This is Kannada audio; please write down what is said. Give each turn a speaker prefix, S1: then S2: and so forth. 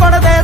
S1: ಕೊಡದೆ